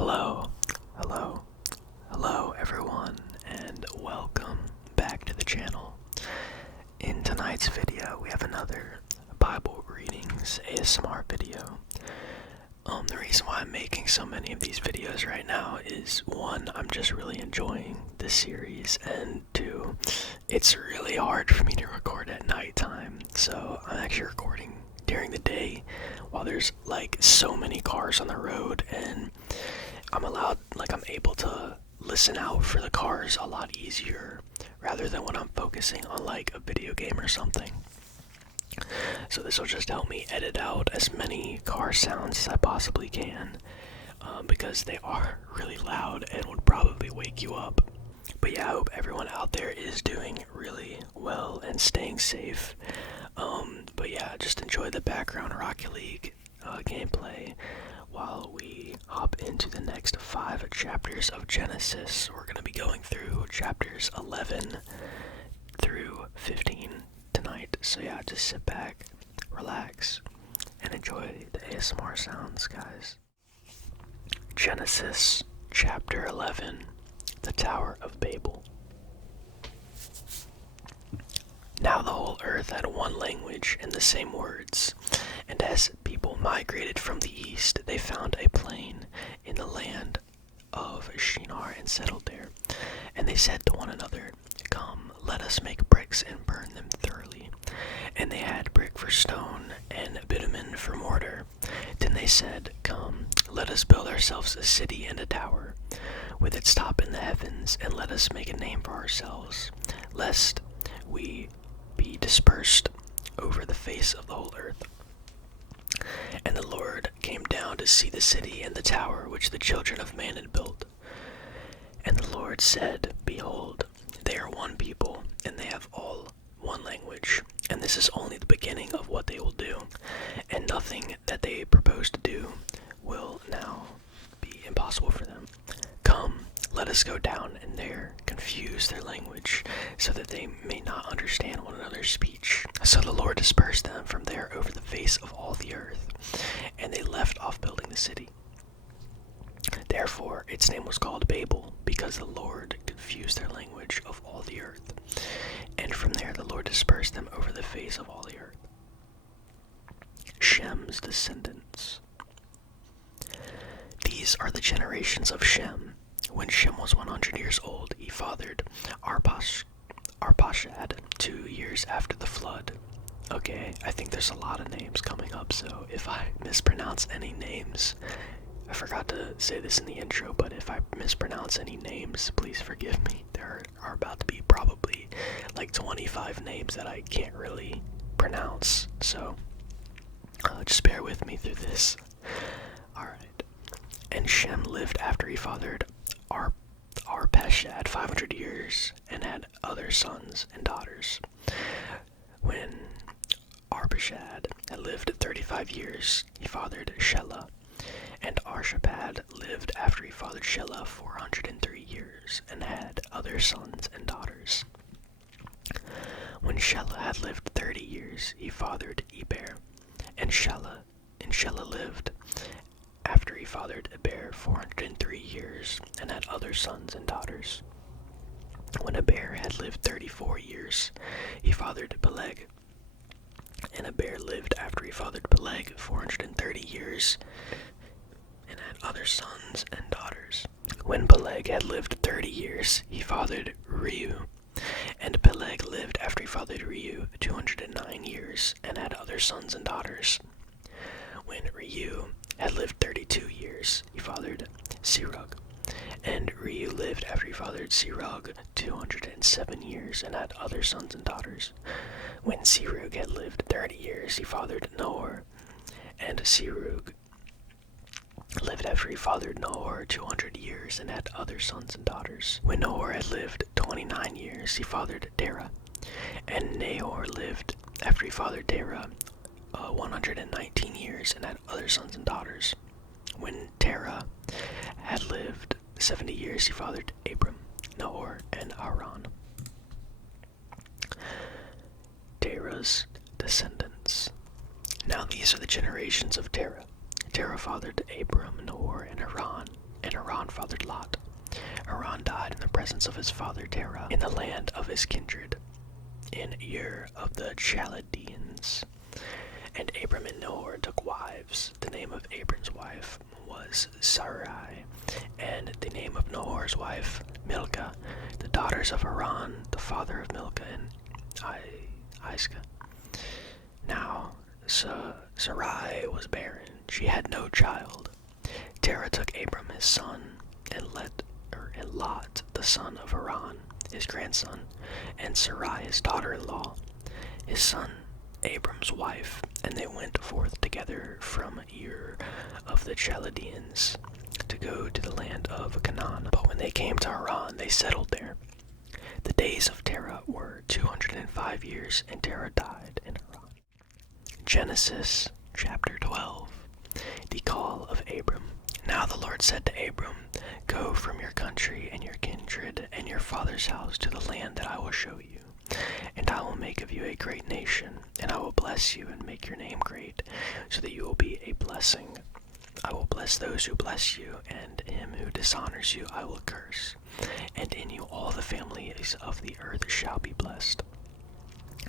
Hello, hello, hello everyone, and welcome back to the channel. In tonight's video, we have another Bible readings ASMR video. The reason why I'm making so many of these videos right now is, one, I'm just really enjoying this series, and two, it's really hard for me to record at nighttime, so I'm actually recording during the day while there's like so many cars on the road, and I'm able to listen out for the cars a lot easier rather than when I'm focusing on like a video game or something. So this will just help me edit out as many car sounds as I possibly can, because they are really loud and would probably wake you up. But yeah, I hope everyone out there is doing really well and staying safe. But yeah, just enjoy the background Rocket League gameplay while we hop into the next 5 chapters of Genesis. We're going to be going through chapters 11 through 15 tonight. So yeah, just sit back, relax, and enjoy the ASMR sounds, guys. Genesis chapter 11, the Tower of Babel. Now the whole earth had one language and the same words, and as people migrated from the east, they found a plain in the land of Shinar and settled there. And they said to one another, "Come, let us make bricks and burn them thoroughly." And they had brick for stone and bitumen for mortar. Then they said, "Come, let us build ourselves a city and a tower, with its top in the heavens, and let us make a name for ourselves, lest we be dispersed over the face of the whole earth." And the Lord came down to see the city and the tower which the children of man had built. And the Lord said, "Behold, they are one people, and they have all one language, and this is only the beginning of what they will do, and nothing that they propose to do will now be impossible for them. Come, let us go down and there confuse their language, so that they may not understand one another's speech." So the Lord dispersed them from there over the face of all the earth, and they left off building the city. Therefore its name was called Babel, because the Lord confused their language of all the earth. And from there the Lord dispersed them over the face of all the earth. Shem's descendants. These are the generations of Shem. When Shem was 100 years old, he fathered Arpachshad 2 years after the flood. Okay, I think there's a lot of names coming up, so if I mispronounce any names, I forgot to say this in the intro, but if I mispronounce any names, please forgive me. There are about to be probably like 25 names that I can't really pronounce, so just bear with me through this. Alright. And Shem lived after he fathered Arpachshad 500 years and had other sons and daughters. When Arpachshad had lived 35 years, he fathered Shelah. And Arshapad lived after he fathered Shelah 403 years and had other sons and daughters. When Shelah had lived 30 years, he fathered Eber. And Shelah lived after he fathered Eber 403 years and had other sons and daughters. When Eber had lived 34 years, he fathered Peleg. And Eber lived after he fathered Peleg 430 years and had other sons and daughters. When Peleg had lived 30 years, he fathered Reu. And Peleg lived after he fathered Reu 209 years and had other sons and daughters. When Reu had lived 32 years, he fathered Serug. And Reu lived after he fathered Serug 207 years and had other sons and daughters. When Serug had lived 30 years, he fathered Nahor. And Serug lived after he fathered Nahor 200 years and had other sons and daughters. When Nahor had lived 29 years, he fathered Terah. And Nahor lived after he fathered Terah 119 years and had other sons and daughters. When Terah had lived 70 years, he fathered Abram, Nahor, and Haran. Terah's descendants. Now these are the generations of Terah. Terah fathered Abram, Nahor, and Haran. and Haran fathered Lot. Haran died in the presence of his father Terah, in the land of his kindred, in Ur of the Chaldeans. And Abram and Nahor took wives. The name of Abram's wife was Sarai, and the name of Nahor's wife Milcah, the daughters of Haran, the father of Milcah and Iscah. Now Sarai was barren; she had no child. Terah took Abram his son, and Lot the son of Haran, his grandson, and Sarai his daughter-in-law, his son Abram's wife, and they went forth together from Ur of the Chaldeans to go to the land of Canaan. But when they came to Haran, they settled there. The days of Terah were 205 years, and Terah died in Haran. Genesis chapter 12. The call of Abram. Now the Lord said to Abram, "Go from your country and your kindred and your father's house to the land that I will show you. And I will make of you a great nation, and I will bless you and make your name great, so that you will be a blessing. I will bless those who bless you, and him who dishonors you I will curse. And in you all the families of the earth shall be blessed."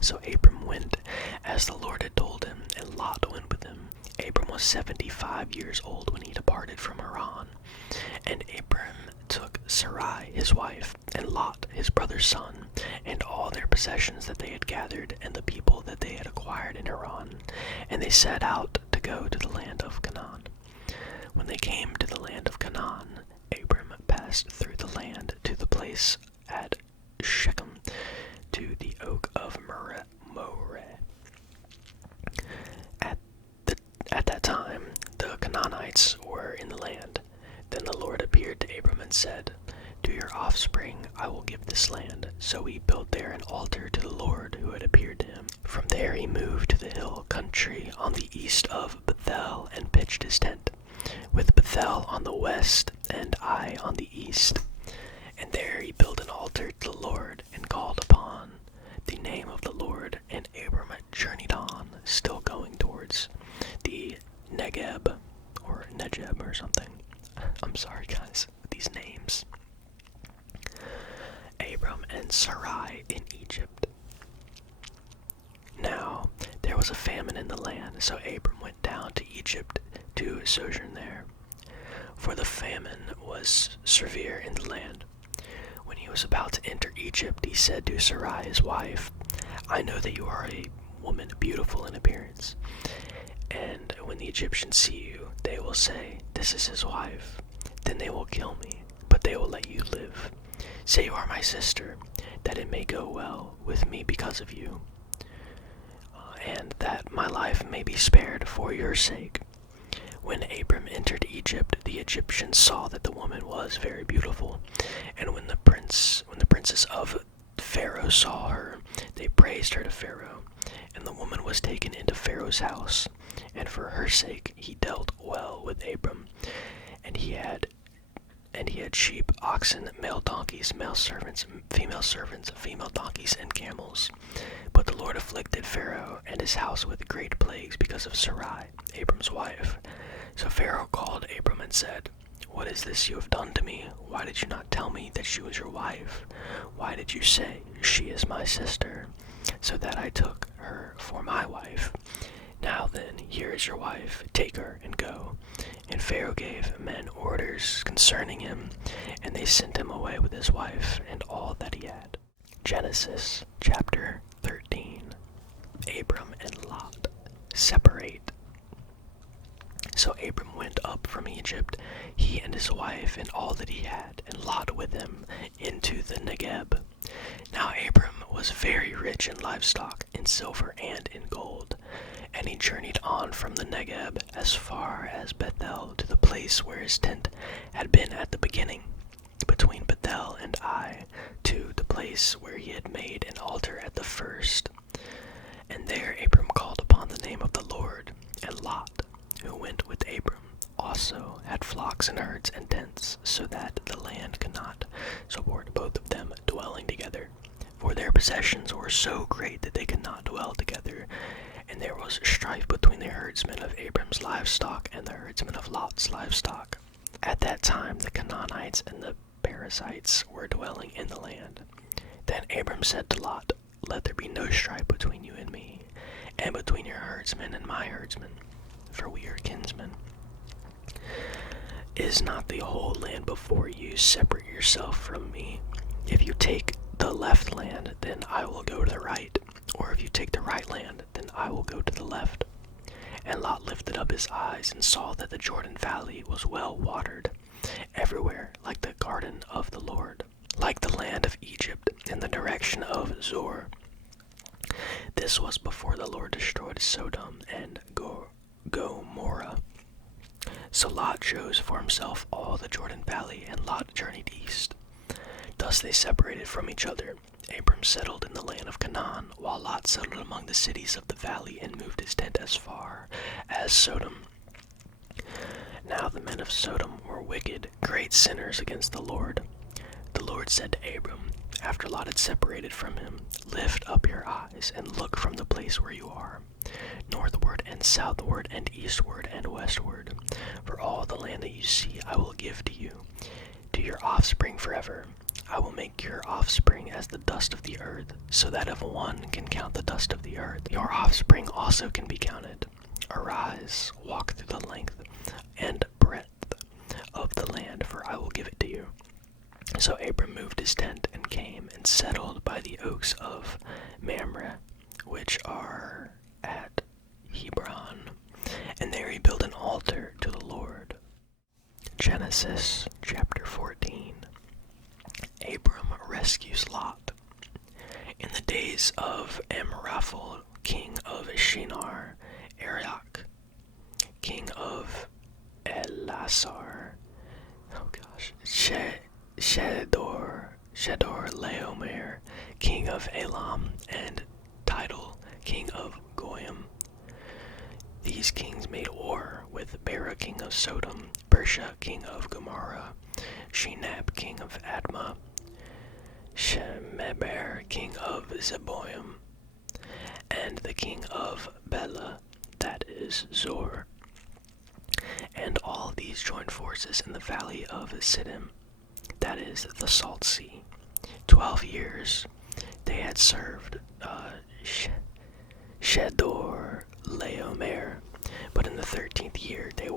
So Abram went as the Lord had told him, and Lot went with him. Abram was 75 years old when he departed from Haran. And Abram took Sarai his wife, and Lot his brother's son, and all their possessions that they had gathered, and the people that they had acquired in Haran, and they set out to go to the land of Canaan. When they came to the land of Canaan, Abram passed through the land to the place at Shechem, to the oak of Moreh. At that time, the Canaanites were in the land. Then the Lord appeared to Abram and said, "To your offspring I will give this land." So he built there an altar to the Lord who had appeared to him. From there he moved to the hill country on the east of Bethel and pitched his tent, with Bethel on the west and Ai on the east. And there he built an altar to the Lord and called upon the name of the Lord. And Abram journeyed on, still going towards the Negeb or something. I'm sorry guys, with these names. Abram and Sarai in Egypt. Now there was a famine in the land, so Abram went down to Egypt to sojourn there, for the famine was severe in the land. When he was about to enter Egypt, he said to Sarai his wife, "I know that you are a woman beautiful in appearance, and when the Egyptians see you, they will say, 'This is his wife.' Then they will kill me, but they will let you live. Say you are my sister, that it may go well with me because of you, and that my life may be spared for your sake." When Abram entered Egypt, the Egyptians saw that the woman was very beautiful, and when the princes of Pharaoh saw her, they praised her to Pharaoh. And the woman was taken into Pharaoh's house, and for her sake he dealt well with Abram. And he had sheep, oxen, male donkeys, male servants, female donkeys, and camels. But the Lord afflicted Pharaoh and his house with great plagues because of Sarai, Abram's wife. So Pharaoh called Abram and said, "What is this you have done to me? Why did you not tell me that she was your wife? Why did you say, 'She is my sister,' so that I took her for my wife? Now then, here is your wife, take her and go." And Pharaoh gave men orders concerning him, and they sent him away with his wife and all that he had. Genesis chapter 13. Abram and Lot separate. So Abram went up from Egypt, he and his wife and all that he had, and Lot with him, into the Negeb. Now Abram was very rich in livestock, in silver and in gold. And he journeyed on from the Negeb as far as Bethel, to the place where his tent had been at the beginning, between Bethel and Ai, to the place where he had made an altar at the first. And there Abram called upon the name of the Lord. And Lot, who went with Abram, also had flocks and herds and tents, so that the land could not support both of them dwelling together. For their possessions were so great that they could not dwell together. And there was strife between the herdsmen of Abram's livestock and the herdsmen of Lot's livestock. At that time the Canaanites and the Perizzites were dwelling in the land. Then Abram said to Lot, "Let there be no strife between you and me, and between your herdsmen and my herdsmen, for we are kinsmen. Is not the whole land before you? Separate yourself from me. If you take the left land, then I will go to the right, or if you take the right land, then I will go to the left." And Lot lifted up his eyes and saw that the Jordan Valley was well watered, everywhere like the garden of the Lord, like the land of Egypt in the direction of Zoar. This was before the Lord destroyed Sodom and Gomorrah. So Lot chose for himself all the Jordan Valley, and Lot journeyed east. Thus they separated from each other. Abram settled in the land of Canaan, while Lot settled among the cities of the valley and moved his tent as far as Sodom. Now the men of Sodom were wicked, great sinners against the Lord. The Lord said to Abram, after Lot had separated from him, "Lift up your eyes and look from the place where you are, northward and southward and eastward and westward. For all the land that you see I will give to you, to your offspring forever. I will make your offspring as the dust of the earth, so that if one can count the dust of the earth, your offspring also can be counted. Arise, walk through the length and breadth of the land, for I will give it to you." So Abram moved his tent and came and settled by the oaks of Mamre, which are at Hebron, and there he built an altar to the Lord. Genesis chapter 14. Abram rescues Lot. In the days of Amraphel, king of Shinar, Arioch, king of Elasar, Shedor Laomer, king of Elam, and Tidal, king of Goyim. These kings made war with Bera, king of Sodom, Bersha, king of Gomorrah, Shinab, king of Admah, Shemeber, king of Zeboim, and the king of Bela, that is Zor. And all these joined forces in the valley of Siddim, that is the Salt Sea. 12 years they had served Shedor Laomer, but in the 13th year they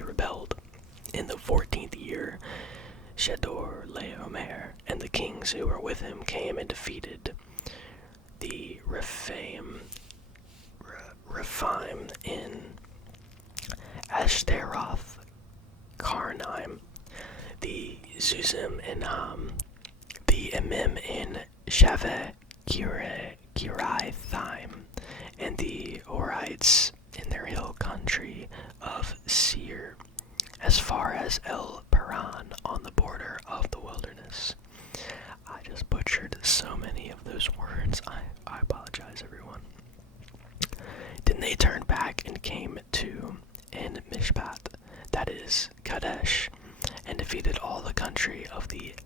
rebelled. In the 14th year, Shedor Laomer and the kings who were with him came and defeated the Rephaim in Ashtaroth, Karnaim, the Zuzim in the Emim in Shaveh Kiriathaim, and the Horites in their hill country of Seir, as far as El Paran on the border of the wilderness. I just butchered so many of those words. I apologize, everyone. Then they turned back and came to En Mishpat, that is Kadesh, and defeated all the country of the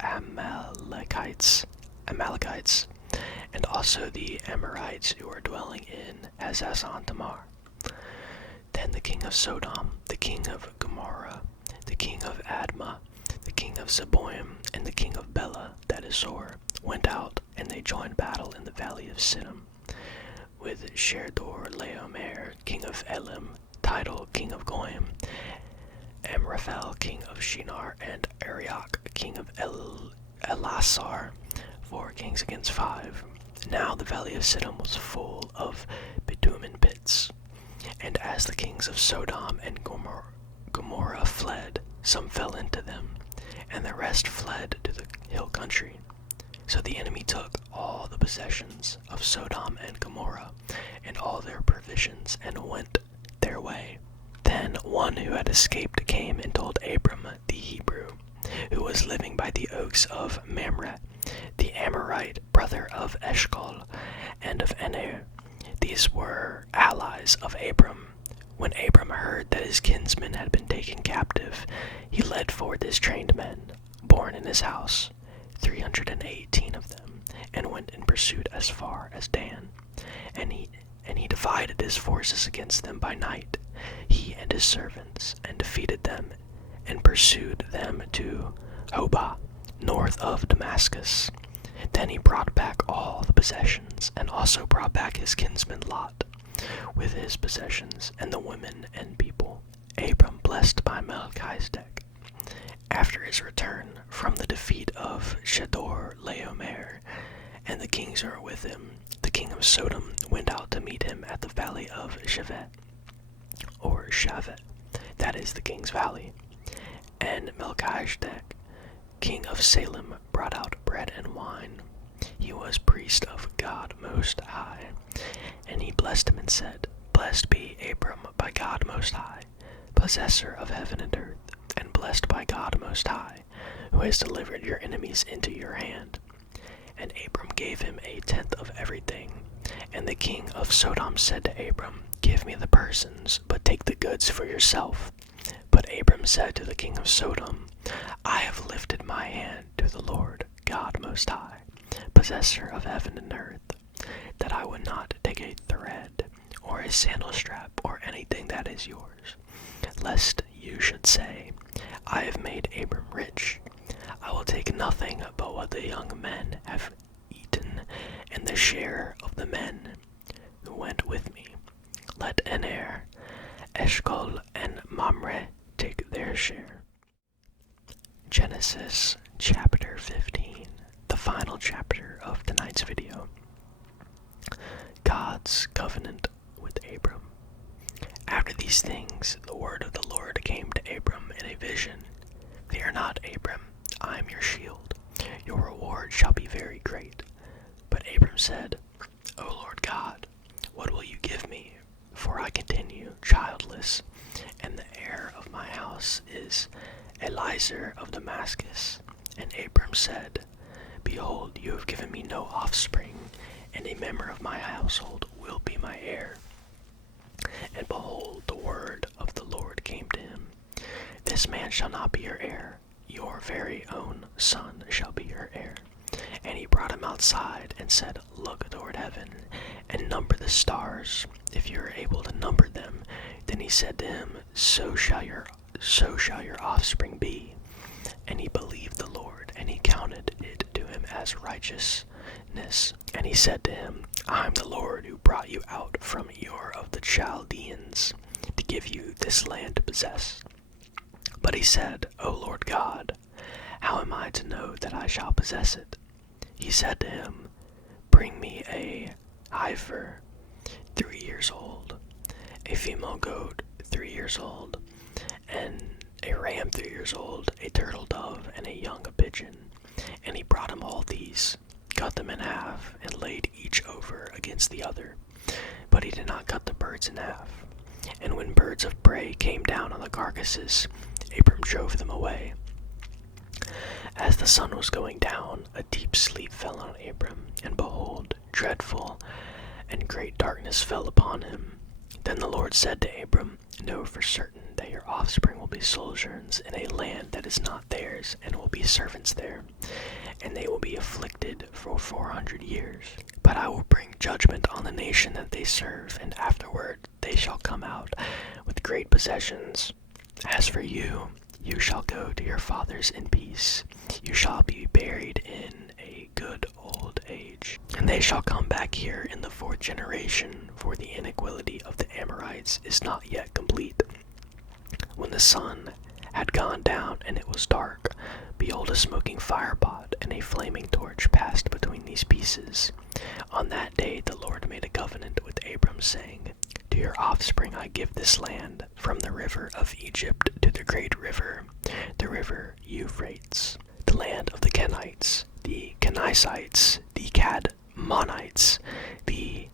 Amalekites, and also the Amorites who were dwelling in Hazazon Tamar. Then the king of Sodom, the king of Gomorrah, the king of Admah, the king of Zeboim, and the king of Bela, that is Zor, went out, and they joined battle in the valley of Siddim, with Shedor Laomer, king of Elim, Tidal, king of Goyim, Amraphel, king of Shinar, and Arioch, king of Elasar, 4 kings against 5. Now the valley of Siddim was full of bitumen pits. And as the kings of Sodom and Gomorrah fled, some fell into them, and the rest fled to the hill country. So the enemy took all the possessions of Sodom and Gomorrah, and all their provisions, and went their way. Then one who had escaped came and told Abram the Hebrew, who was living by the oaks of Mamre, the Amorite, brother of Eshcol and of Aner. These were allies of Abram. When Abram heard that his kinsmen had been taken captive, he led forth his trained men, born in his house, 318 of them, and went in pursuit as far as Dan. And he divided his forces against them by night, he and his servants, and defeated them, and pursued them to Hobah, north of Damascus. Then he brought back all the possessions, and also brought back his kinsman Lot, with his possessions, and the women and people. Abram blessed by Melchizedek. After his return from the defeat of Chedorlaomer, and the kings who were with him, the king of Sodom went out to meet him at the valley of Shevet, or Shavet, that is the king's valley. And Melchizedek, king of Salem, brought out bread and wine. He was priest of God Most High. And he blessed him and said, Blessed be Abram by God Most High, possessor of heaven and earth, and blessed by God Most High, who has delivered your enemies into your hand. And Abram gave him 1/10 of everything. And the king of Sodom said to Abram, Give me the persons, but take the goods for yourself. But Abram said to the king of Sodom, I have lifted my hand to the Lord God Most High, possessor of heaven and earth, that I would not take a thread, or a sandal strap, or anything that is yours, lest you should say, I have made Abram rich. I will take nothing but what the young men have eaten, and the share of the men who went with me. Let Aner, Eshcol, and Mamre take their share. Genesis chapter 15, the final chapter of tonight's video. God's covenant with Abram. After these things, the word of the Lord came to Abram in a vision. Fear not, Abram, I am your shield. Your reward shall be very great. But Abram said, O Lord God, what will you give me? For I continue childless, and the heir of my house is Eliezer of Damascus. And Abram said, Behold, you have given me no offspring, and a member of my household will be my heir. And behold, the word of the Lord came to him. This man shall not be your heir. Your very own son shall be your heir. And he brought him outside and said, Look toward heaven, and number the stars, if you are able to number them. Then he said to him, So shall your offspring be. And he believed the Lord, and he counted it to him as righteousness. And he said to him, I am the Lord who brought you out from Ur of the Chaldeans, to give you this land to possess. But he said, O Lord God, how am I to know that I shall possess it? He said to him, Bring me a heifer 3 years old, a female goat 3 years old, and a ram 3 years old, a turtle dove, and a young pigeon. And he brought him all these, cut them in half, and laid each over against the other. But he did not cut the birds in half. And when birds of prey came down on the carcasses, Abram drove them away. As the sun was going down, a deep sleep fell on Abram, and behold, dreadful and great darkness fell upon him. Then the Lord said to Abram, Know for certain that your offspring will be sojourners in a land that is not theirs, and will be servants there, and they will be afflicted for 400 years. But I will bring judgment on the nation that they serve, and afterward they shall come out with great possessions. As for you, you shall go to your fathers in peace. You shall be buried in a good old age. And they shall come back here in the 4th generation, for the iniquity of the Amorites is not yet complete. When the sun had gone down and it was dark, behold, a smoking firepot and a flaming torch passed between these pieces. On that day the Lord made a covenant with Abram, saying, To your offspring I give this land, from the river of Egypt to the great river, the river Euphrates, the land of the Kenites, the Kenizzites, the Cadmonites, the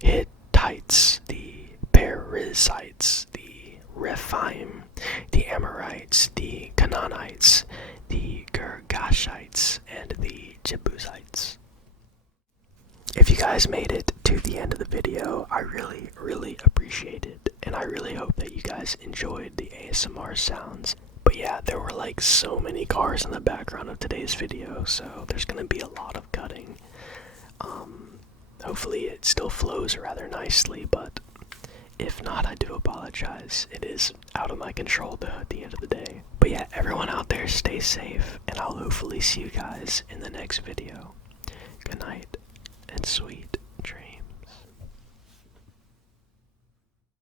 Hittites, the Perizzites, the Rephaim, the Amorites, the Canaanites, the Girgashites, and the Jebusites. If you guys made it to the end of the video, I really appreciate it, and I really hope that you guys enjoyed the ASMR sounds. But yeah, there were like so many cars in the background of today's video, so there's gonna be a lot of cutting. Hopefully it still flows rather nicely, but if not, I do apologize. It is out of my control though at the end of the day. there, stay safe, and I'll hopefully see you guys in the next video. Good night, and sweet